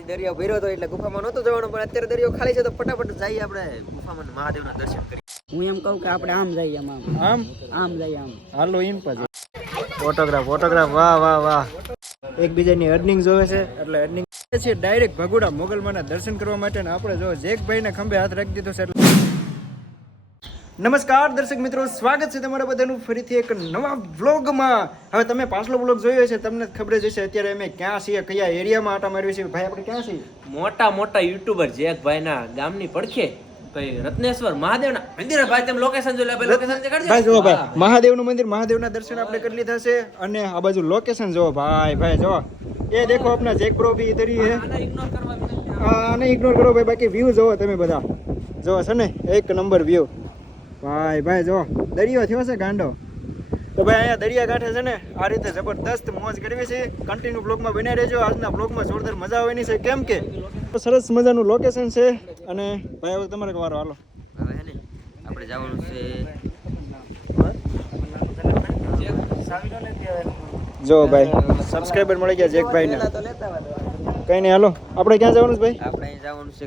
દરિયો ભર્યો હતો એટલે ગુફામાં નહોતું જવાનું પણ અત્યારે દરિયો ખાલી છે તો ફટાફટ જઈએ આપણે ગુફામાં મહાદેવના દર્શન કરી. હું એમ કહું કે આપણે આમ જઈએ આમ આમ. આમ? જઈએ આમ. હાલો ઇન પાછો. ફોટોગ્રાફ ફોટોગ્રાફ વાહ વાહ વાહ. એકબીજાની અર્નિંગ જોવે છે એટલે અર્નિંગ છે ડાયરેક્ટ ભગુડા મોગલમાના દર્શન કરવા માટે ને આપણે જો જેકભાઈને ખંભે હાથ રાખી દીધો છે એટલે નમસ્કાર દર્શક મિત્રો સ્વાગત છે તમારા બધાનું ફરીથી એક નવા વ્લોગમાં. હવે તમે પાછલો વ્લોગ જોયો છે તમને ખબર જ હશે અત્યારે અમે ક્યાં છીએ કયા એરિયામાં આટા મારવી છે. ભાઈ આપણે ક્યાં છીએ? મોટા મોટા યુટ્યુબર જેકભાઈના ગામની પડખે ભાઈ રત્નેશ્વર મહાદેવના મંદિર ભાઈ તમે લોકેશન જોઈ લે ભાઈ લોકેશન દેખાડજો ભાઈ જુઓ ભાઈ મહાદેવનું મંદિર મહાદેવના દર્શન આપણે કરી લીધા છે અને આ બાજુ લોકેશન જુઓ ભાઈ ભાઈ જો એ દેખો આપના જેક બ્રો ભી ઇધર. આને ઇગ્નોર કરો ભાઈ બાકી વ્યૂ જોવો તમે બધા. જો છે ને એક નંબર વ્યૂ ભાઈ ભાઈ જો દરિયો થયો છે ગાંડો. તો ભાઈ અહીંયા દરિયા કાંઠે છે ને આ રીતે જબરદસ્ત મોજ કરવી છે. કન્ટિન્યુ બ્લોગમાં બની રહેજો. આજના બ્લોગમાં જોરદાર મજા આવવાની છે. કેમ કે? સરસ મજાનું લોકેશન છે અને ભાઈ હવે તમારે વારો હાલો. હવે હે ને આપણે જવાનું છે. જો ભાઈ સબસ્ક્રાઇબર મળી ગયા જેકભાઈ ને કઈ નહીં હાલો. આપણે ક્યાં જવાનું છે ભાઈ? આપણે જવાનું છે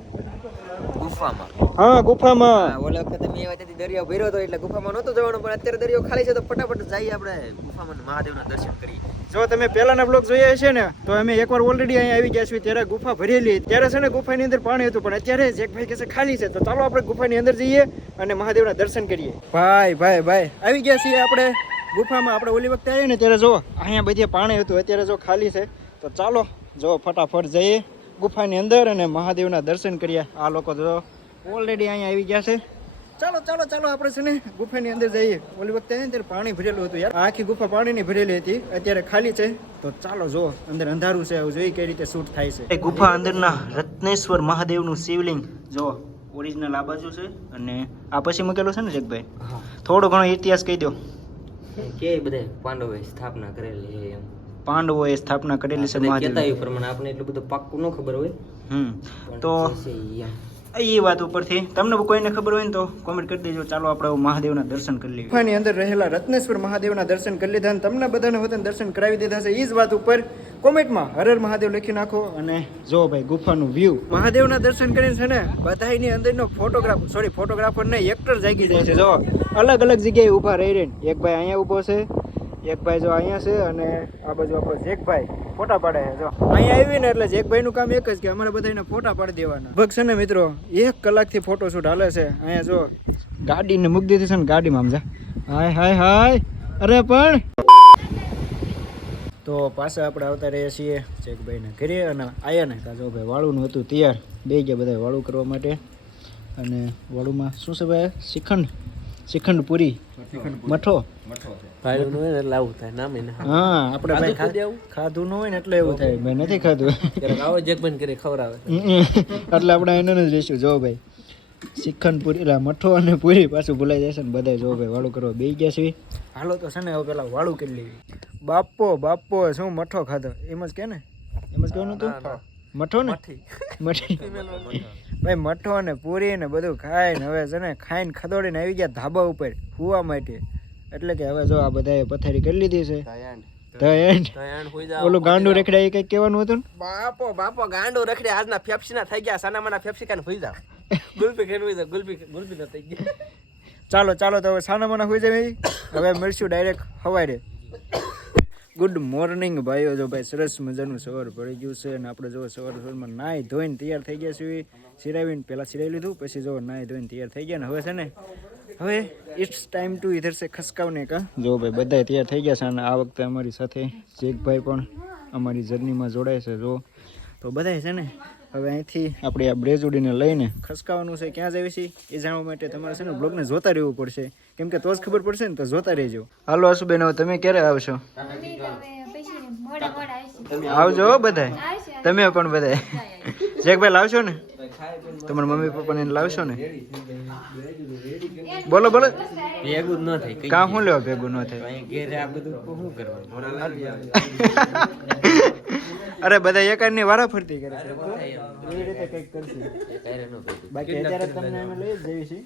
ગુફામાં. હા ગુફામાં. હા, ઓલા વખતે મેં ત્યાંથી દરિયો ભર્યો હતો એટલે ગુફામાં નહોતો જવાનું પણ અત્યારે દરિયો ખાલી છે તો ફટાફટ જઈએ આપણે ગુફામાં મહાદેવના દર્શન કરીએ જો તમે પહેલાના બ્લોગ જોયા હશે ને તો અમે એકવાર ઓલરેડી અહીંયા આવી ગયા છીએ ત્યારે ગુફા ભરેલી. ત્યારે છે ને ગુફાની અંદર પાણી હતું પણ અત્યારે જેકભાઈ કહે છે ખાલી છે તો ચાલો આપણે ગુફાની અંદર જઈએ અને મહાદેવના દર્શન કરીએ. ભાઈ ભાઈ ભાઈ આવી ગયા છીએ આપણે. ગુફામાં આપણે ઓલી વખતે આવીએ ને ત્યારે જો અહીંયા બધી પાણી હતું અત્યારે જો ખાલી છે તો ચાલો જો ફટાફટ જઈએ. ગુફાની અંદર અને મહાદેવના દર્શન કર્યા. આ લોકો તો ઓલરેડી અહીંયા આવી ગયા છે. ચાલો ચાલો ચાલો આપણે છે ને ગુફાની અંદર જઈએ. ઓલી વખતે ત્યારે પાણી ભરેલું હતું યાર. આખી ગુફા પાણીની ભરેલી હતી. અત્યારે ખાલી છે. તો ચાલો જો અંદર અંધારું છે. જોઈ કઈ રીતે શૂટ થાય છે. ગુફા અંદરના રત્નેશ્વર મહાદેવનું શિવલિંગ. જો ઓરિજિનલ આ બાજુ છે અને આ પછી મૂકેલું છે ને જગભાઈ? થોડો ઘણો ઇતિહાસ કહી દો કે બધે પાંડવે સ્થાપના કરેલી એમ. પાંડવોએ સ્થાપના કરેલી છે મહાદેવ એ પ્રમાણે આપણે એટલું બધું પાક્કું ન ખબર હોય. હમ તો. એ વાત ઉપરથી. તમને કોઈને ખબર હોય ને તો કોમેન્ટ કરી દેજો. ચાલો આપણે મહાદેવના દર્શન કરી લઈએ. ગુફાની અંદર રહેલા રત્નેશ્વર મહાદેવના દર્શન કરી લીધા અને તમને બધાને વતન દર્શન કરાવી દીધા છે. એ જ વાત ઉપર કોમેન્ટમાં હરર મહાદેવ લખી નાખો અને જો ભાઈ ગુફાનું વ્યૂ મહાદેવના દર્શન કરીને છે ને બધાની અંદરનો ફોટોગ્રાફ સોરી ફોટોગ્રાફર ને એક્ટર જાગી જાય છે. જો અલગ અલગ જગ્યાએ ઊભા રહી રહીને. એક ભાઈ અહીંયા ઊભો છે. એક ભાઈ જો અહીંયા છે અને આ બાજુ આપણો જેકભાઈ ફોટા પાડે છે. જો અહીંયા આવી ને એટલે જેકભાઈ નું કામ એક જ કે અમારે બધાને ફોટા પાડી દેવાના. ભગ ને મિત્રો, એક કલાકથી ફોટો શૂટ હાલે છે. અહીંયા જો ગાડીને મૂકી દીધી છે ને ગાડીમાં આમ હાય હાય હાય. અરે પણ. તો પાછા આપણે આવતા રહીએ છીએ જેકભાઈને ઘરે અને આયા ને કાજો ભાઈ વાળુનું હતું તૈયાર. બે ગયા બધા વાળું કરવા માટે. અને વાળુમાં શું છે ભાઈ? શ્રીખંડ શ્રીખંડ પૂરી મઠો. ભાઈ નું હોય એટલે આવું થાય નામે ના હા. આપણે ભાઈ ખાધું એવું? ખાધું ન હોય ને એટલે એવું થાય. મેં નથી ખાધું. આવો જેક બંધ કરી ખવડાવે. એટલે આપણે એને જ રહીશું જો ભાઈ શ્રીખંડ પૂરી એટલે મઠો અને પૂરી પાછું ભૂલાઈ જશે ને બધા જો ભાઈ વાળું કરવા બે ગયા છે હાલો તો છે ને હવે પેલા વાળું કરી લેવી. બાપો બાપો શું મઠો ખાધો? એમ જ કે ને? એમ જ કહેવાનું હતું? મઠો ને? મઠી. ભાઈ મઠો ને પૂરી ને બધું ખાઈને હવે છે ને ખાઈને ખદોડીને આવી ગયા ધાબા ઉપર હુવા માટે. એટલે કે હવે જો આ બધાએ પથારી કરી લીધી છે. હોઈ જાવ ઓલું ગાંડું રખડ્યા એ કઈ કહેવાનું હતું બાપો બાપો ગાંડું રખડે. આજના ફેફસી ના થઈ ગયા સાના માના ફેફસી કાને હોઈ જાવ ગુલ્ફી ખેડવી દે ગુલ્ફી ગુલપી ના થઈ ગયા. ચાલો ચાલો તો હવે સાના મના હોઈ જાય હવે મળશું ડાયરેક્ટ હવારે ગુડ મોર્નિંગ ભાઈઓ. જો ભાઈ સરસ મજાનું સવાર પડી ગયું છે અને આપણે જો સવાર સવારમાં નાહી ધોઈને તૈયાર થઈ ગયા છીએ. સિરાવીને પહેલાં સિરાવી લીધું, પછી જો નાહી ધોઈને તૈયાર થઈ ગયા ને હવે છે ને, હવે ઇટ્સ ટાઈમ ટુ ઇધર છે ખસકાવને કા. જો ભાઈ બધા તૈયાર થઈ ગયા છે અને આ વખતે અમારી સાથે શેખભાઈ પણ અમારી જર્નીમાં જોડાય છે, જો. તો બધાય છે ને હવે અહીંથી આપણે આ બ્રેજ ઉડીને લઈને ખસકાવાનું છે ક્યાં જઈએ છીએ એ જાણવા માટે તમારે છે ને બ્લોગને જોતા રહેવું પડશે. કેમ કે તો જ ખબર પડશે ને તો જોતા રહેજો. હાલો આશુબેન હવે તમે ક્યારે આવશો? આવજો હો બધાય. તમે પણ બધા જેકભાઈ લાવશો ને? તમારા મમ્મી પપ્પાને લાવશો ને? બોલો બોલો. ભેગું ન થાય કા શું લેવા ભેગું ન થાય? અહીં ઘેરે આ બધું શું કરવાનું? અરે બધા એકાદની વારા ફરતી કરે છે. એવી રીતે કંઈક કરશે. બાકી અત્યારે તમને અમે લઈ જઈએ છીએ.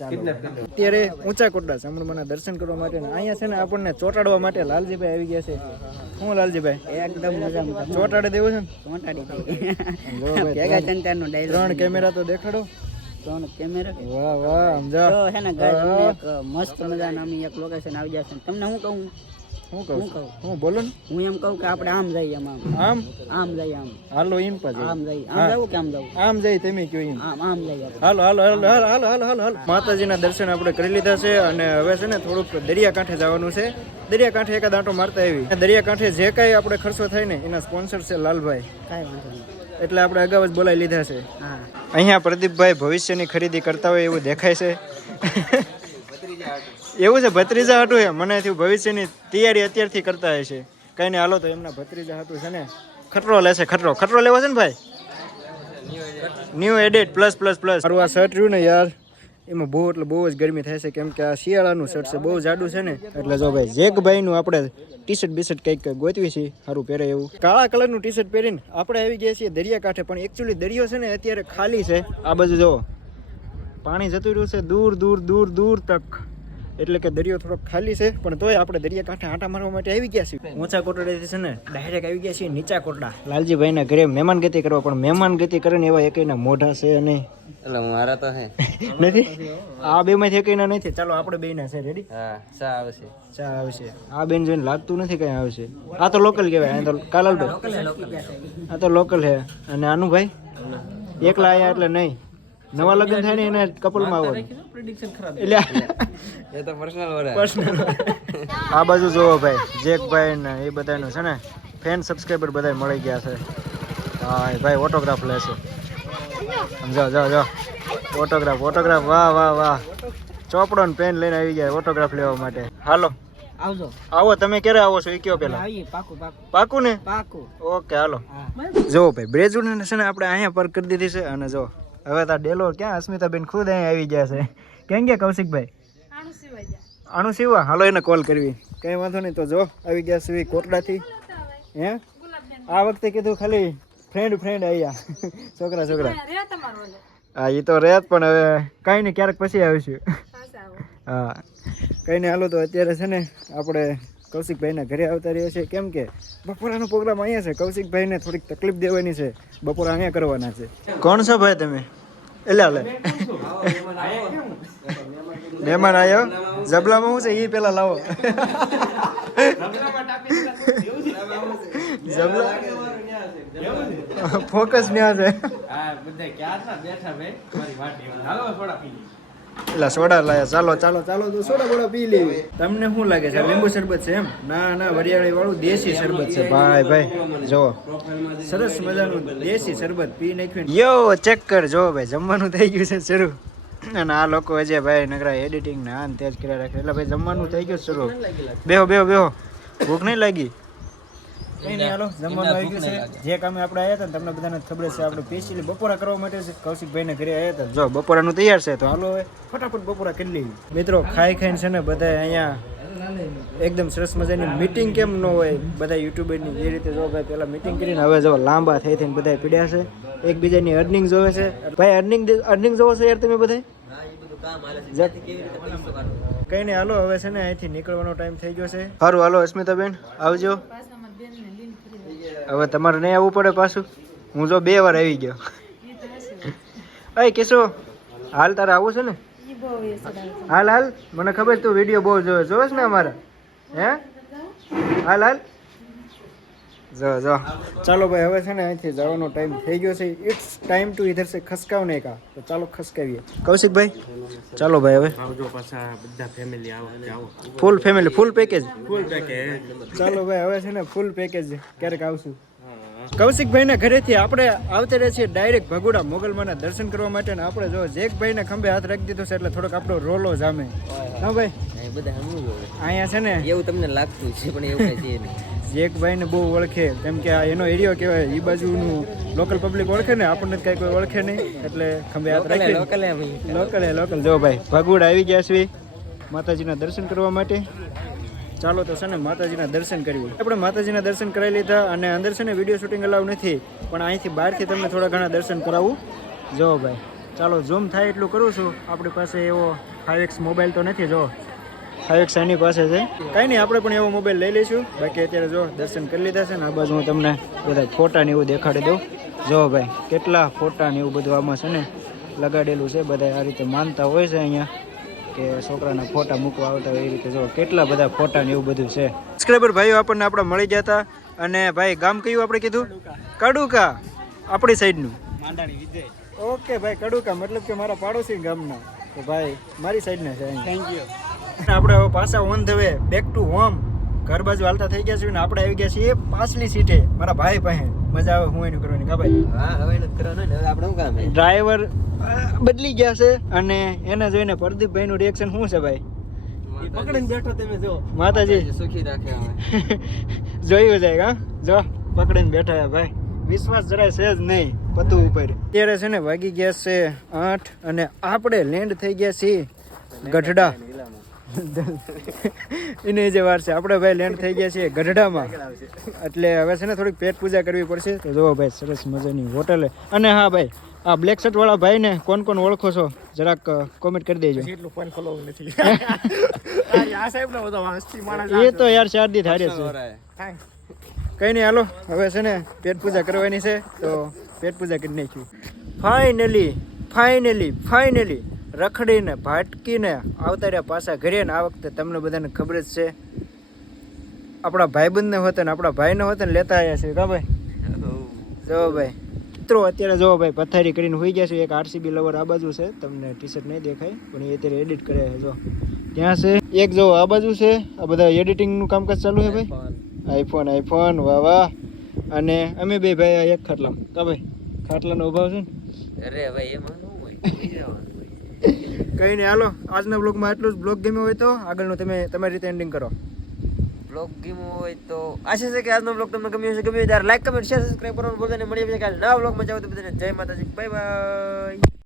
અત્યારે ઊંચા કોટડા ચામુંડમાના દર્શન કરવા માટે અહીંયા છે ને આપણને ચોટાડવા માટે લાલજીભાઈ આવી ગયા છે. શું લાલજીભાઈ? એકદમ મજામાં ચોટાડી દેવું છે ને? ચોંટાડી ભેગા ચંતાનો ત્રણ કેમેરા તો દેખાડો. ત્રણ કેમેરા વાહ વાહ સમજા તો હે ને ગાઈસ મસ્ત મજા અમે એક લોકેશન આવી જશે તમને હું કહું? હું કહું હું બોલો ને. હું એમ કહું કે આપણે આમ જઈએ આમ આમ. આમ? આમ જઈએ આમ. હાલો ઇન પા આમ જઈએ. આમ જવું કે આમ જવું આમ જઈ તમે કયો ઇન આમ આમ જઈએ હાલો હાલો હાલો હાલો હાલો હાલો હાલો હાલો. માતાજીના દર્શન આપણે કરી લીધા છે અને હવે છે ને થોડુંક દરિયાકાંઠે જવાનું છે. દરિયાકાંઠે એકાદ આંટો મારતા આવી. દરિયાકાંઠે જે કાંઈ આપણે ખર્ચો થાય ને એના સ્પોન્સર છે લાલભાઈ. કાંઈ વાંધો નહીં. એટલે આપણે અગાઉ જ બોલાવી લીધા છે. અહીંયા પ્રદીપભાઈ ભવિષ્યની ખરીદી કરતા હોય એવું દેખાય છે. એવું છે, ભત્રીજા હતું એ મને ભવિષ્યની તૈયારી અત્યારથી કરતા હોય છે કઈ નહીં, હાલો તો એમના ભત્રીજા હતું છે ને. ખટરો લેશે ખતરો. ખતરો લેવો છે ને ભાઈ? New edit plus plus plus મારું આ શર્ટ રહ્યું ને યાર, એમાં બહુ, એટલે બહુ જ ગરમી થાય છે. કેમ કે આ શિયાળાનું શર્ટ છે, બહુ જાડું છે ને. એટલે જો ભાઈ જેકભાઈનું આપણે ટી શર્ટ બીશર્ટ કંઈક ગોતવી છે, સારું પહેરે એવું. કાળા કલરનું ટી શર્ટ પહેરીને આપણે આવી ગયા છીએ દરિયાકાંઠે, પણ એકચ્યુઅલી દરિયો છે ને અત્યારે ખાલી છે. આ બાજુ જો પાણી જતું રહ્યું છે, દૂર દૂર દૂર દૂર તક. એટલે કે દરિયો થોડોક ખાલી છે પણ તોય આપણે દરિયા કાંઠે આંટા મારવા માટે આવી ગયા છીએ. ઊંચા કોટડાથી છે ને ડાયરેક્ટ આવી ગયા છીએ નીચા કોટડા. લાલજીભાઈના ઘરે મહેમાન ગતિ કરવા પણ મહેમાન ગતિ કરે ને એવા એકના મોઢા છે અને એટલે મારા તો હે. નથી? આ બે માંથી એકઈના નથી? ચાલો આપણે બેયના છે રેડી હા ચા આવશે ચા આવશે આ બેન જોઈને લાગતું નથી કઈ આવશે આ તો લોકલ કહેવાય આ તો કાલાલભાઈ આ તો લોકલ હે અને આનું ભાઈ એકલા આયા એટલે નહીં? નવા લગ્ન થાય ને એને કપલમાં આવવાનું. એટલે એ તો પર્સનલ વરે પર્સનલ આ બાજુ જોવો ભાઈ જેકભાઈ ને એ બધાનું છે ને ફેન સબસ્ક્રાઈબર બધા મળી ગયા છે. હા એ ભાઈ ઓટોગ્રાફ લેશે સમજો જો જો ઓટોગ્રાફ ઓટોગ્રાફ વાહ વાહ વાહ. ચોપડો ને પેન લઈને આવી ગયા ઓટોગ્રાફ લેવા માટે. હાલો. આવજો. આવો તમે ક્યારે આવો છો? એ કયો પેલા? પાકું પાકું. પાકું ને? પાકું. ઓકે હાલો. જો ભાઈ બ્રેજુડ ને છે ને આપણે અહીંયા પર કરી દીધી છે અને જો હવે તાર ડેલો ક્યાં અસ્મિતાબેન ખુદ અહીંયા આવી ગયા છે? કેમ ગયા કૌશિકભાઈ? આણું સીવા? હાલો એને કોલ કરવી. કઈ વાંધો નહીં તો જો આવી ગયા સીવી કોટડાથી. હે? આ વખતે કીધું ખાલી ફ્રેન્ડ ફ્રેન્ડ આવ્યા છોકરા છોકરા. હા એ તો રહેત પણ હવે કાંઈ નહીં ક્યારેક પછી આવીશું. હા. કંઈ નહીં હાલો તો અત્યારે છે ને આપણે કૌશિકભાઈના ઘરે આવતા રહ્યા છે. કેમ કે બપોરાનો પ્રોગ્રામ અહીંયા છે. કૌશિકભાઈને થોડીક તકલીફ દેવાની છે. બપોરા અહીંયા કરવાના છે. કોણ છો ભાઈ તમે? એટલે હાલે. મહેમાન આવ્યો જબલામાં શું છે? એ પેલા લાવો. જબલા ફોકસ ન્યા છે. એટલે સોડા લાયા. ચાલો ચાલો ચાલો તો સોડા બોડા પી લેવી. તમને શું લાગે છે? લીંબુ શરબત છે એમ? ના ના વરિયાળી વાળું દેશી શરબત છે. ભાઈ ભાઈ જો સરસ મજાનું દેશી શરબત પી નાખ્યું યો ચેક કર જો ભાઈ જમવાનું થઈ ગયું છે શરૂ. અને આ લોકો હજે ભાઈ નગરા એડિટિંગ ને આ તેજ કર્યા રાખે. એટલે ભાઈ જમવાનું થઈ ગયું શરૂ. બેહો બેહો બેહો. ભૂખ નહીં લાગી? કઈ નહીં હાલો જમવાનું આવી ગયું છે. જે કામે આપણે આવ્યા હતા ને તમને બધાને ખબર છે આપણે સ્પેશિયલી બપોરા કરવા માટે છે કૌશિકભાઈને ઘરે આવ્યા હતા. જો બપોરાનું તૈયાર છે તો હાલો હવે ફટાફટ બપોરા કરી લેવી મિત્રો ખાઈ ખાઈને છે ને બધા અહીંયા એકદમ સરસ મજાની મીટિંગ કેમ ન હોય બધા યુટ્યુબરની જે રીતે જો ભાઈ પહેલા મીટિંગ કરીને હવે જો લાંબા થઈ થઈને બધા પીડ્યા છે એકબીજાની અર્નિંગ જોવે છે. ભાઈ અર્નિંગ અર્નિંગ જોવો છો યાર તમે બધા હા એ બધું કામ હાલે છે. ત્યાંથી કેવી રીતે પૈસો કાઢવો. કઈ નહીં હાલો હવે છે ને અહીંથી નીકળવાનો ટાઈમ થઈ ગયો છે. સારું હાલો અસ્મિતાબેન આવજો. હવે તમારે નહીં આવવું પડે પાછું? હું જો બે વાર આવી ગયો. અય કેશો? હાલ તારે આવું છે ને? હાલ હાલ. મને ખબર છે તું વીડિયો બહુ જોવે જોવે ને અમારા? હે? હાલ હાલ. જો જો. ચાલો ભાઈ હવે છે ને અહીંથી જવાનો ટાઈમ થઈ ગયો છે. ઇટ્સ ટાઈમ ટુ ઇધર સે ખસકાવને કા તો ચાલો ખસકાવીએ. કૌશિકભાઈ? ચાલો ભાઈ હવે. આવજો પાછા બધા ફેમિલી આવો full family full package full package ચાલો ભાઈ હવે છે ને ફૂલ પેકેજ ક્યારેક આવશું. કૌશિકભાઈના ઘરેથી આપણે આવતા રહીએ છીએ ડાયરેક્ટ ભગુડા મોગલમાના દર્શન કરવા માટે ને આપણે જો જેકભાઈને ખંભે હાથ રાખી દીધો છે એટલે થોડોક આપણો રોલો જામે. હા ભાઈ? બધા અહીંયા છે ને એવું તમને લાગતું છે પણ એવું કઈ છે નહીં. જેકભાઈને બહુ ઓળખે. કેમ કે આ એનો એરિયો કહેવાય એ બાજુનું લોકલ પબ્લિક ઓળખે ને આપણને જ કાંઈ કોઈ ઓળખે નહીં. એટલે ખંભે હાથ લોકલે રાખી લોકલે લોકલ લોકલ જો ભાઈ ભગુડ આવી ગયા છે માતાજીના દર્શન કરવા માટે. ચાલો તો છે ને માતાજીના દર્શન કર્યું આપણે માતાજીના દર્શન કરાવી લીધા અને અંદર છે ને વીડિયો શૂટિંગ અલાવ નથી પણ અહીંથી બહારથી તમને થોડા ઘણા દર્શન કરાવું. જો ભાઈ ચાલો ઝૂમ થાય એટલું કરું છું. આપણી પાસે એવો ફાઈવ એક્સ મોબાઈલ તો નથી જો. ફાઈવ એક્સ એની પાસે છે. કાંઈ નહીં આપણે પણ એવો મોબાઈલ લઈ લઈશું. બાકી અત્યારે જો દર્શન કરી લીધા છે ને આ બાજુ હું તમને બધા ફોટા ને એવું દેખાડી દઉં. જો ભાઈ કેટલા ફોટા ને એવું બધું આમાં છે ને લગાડેલું છે. બધા આ રીતે માનતા હોય છે અહીંયા કે છોકરાના ફોટા મૂકવા આવતા હોય એ રીતે જો કેટલા બધા ફોટા ને એવું બધું છે. સબસ્ક્રાઈબર ભાઈઓ આપણને આપણે મળી ગયા હતા. અને ભાઈ ગામ કયું આપણે કીધું? કડુકા. આપણી સાઈડનું. ઓકે ભાઈ કડુકા. મતલબ કે મારા પાડોશી ગામના. તો ભાઈ મારી સાઈડના છે થેન્ક યુ આપણે હવે પાછા on the way back to home ઘર બાજુ હાલતા થઈ ગયા છીએ ને આપણે આવી ગયા છીએ પાછલી સીટે મારા ભાઈ પાસે. મજા આવે હું એનું કરવાની કા ભાઈ? હા હવે એનું કરવાનું ને હવે આપણે શું કામ ડ્રાઈવર બદલી ગયા છે અને એને જોઈને પ્રદીપભાઈ નું રિએક્શન શું છે ભાઈ? પકડીને બેઠો તમે જો. માતાજી. સુખી રાખે હવે જોયું જાય હા? જો પકડીને બેઠા છે ભાઈ. વિશ્વાસ જરાય છે જ નહીં પતું ઉપર. અત્યારે છે ને વાગી ગયા છે આઠ અને આપણે લેન્ડ થઈ ગયા છીએ ગઢડા. એની જે વાર છે. આપણે ભાઈ લેન્ડ થઈ ગયા છીએ ગઢડામાં. એટલે હવે છે ને થોડીક પેટ પૂજા કરવી પડશે. તો જુઓ ભાઈ સરસ મજાની હોટલ. અને હા ભાઈ આ બ્લેક શર્ટ વાળા ભાઈને કોણ કોણ ઓળખો છો? જરાક કોમેન્ટ કરી દેજો. એટલું ફોન ફોલો નથી. આ સાહેબ ને બધા વાંચતી માણસ એ તો યાર ચાર દી થારે છે. કઈ નહીં હાલો. હવે છે ને પેટ પૂજા કરવાની છે તો પેટ પૂજા કરી નાખ્યું. ફાઇનલી ફાઇનલી ફાઇનલી રખડીને, ભાટકીને આવતા રહ્યા પાછા ઘરે ને આ વખતે તમને બધાને ખબર જ છે. આપણા ભાઈબંધને હોતે ને આપણા ભાઈને હોતે ને લેતા આવ્યા છે. કા ભાઈ? જો ભાઈ, મિત્રો, અત્યારે જો ભાઈ પથારી કરીને હોઈ ગયા છે. એક આરસીબી લવર આ બાજુ છે. તમને ટી શર્ટ નહીં દેખાય, પણ એ અત્યારે એડિટ કરે છે. જો, ત્યાં છે. એક જો આ બાજુ છે. આ બધા એડિટિંગનું કામકાજ ચાલુ છે ભાઈ? આઈફોન આઈફોન વાહ વાહ. અને અમે બે ભાઈ એક ખાટલા કા ભાઈ, ખાટલાનો અભાવ છે ને? અરે ભાઈ એમાં હોય. કઈ નહીં હાલો. આજના બ્લોગમાં એટલું જ. બ્લોગ ગમ્યો હોય તો આગળનું તમે તમારી રીતે એન્ડિંગ કરો. બ્લોગ ગમ્યો હોય તો આશા છે કે આજનો બ્લોગ તમને ગમ્યો હશે, ગમ્યો ત્યારે લાઈક કમેન્ટ શેર સબસ્ક્રાઈબ કરવાનું ભૂલતા નહીં. મળીએ કાલે નવા બ્લોગમાં જાઓ તો બધાને જય માતાજી. Bye bye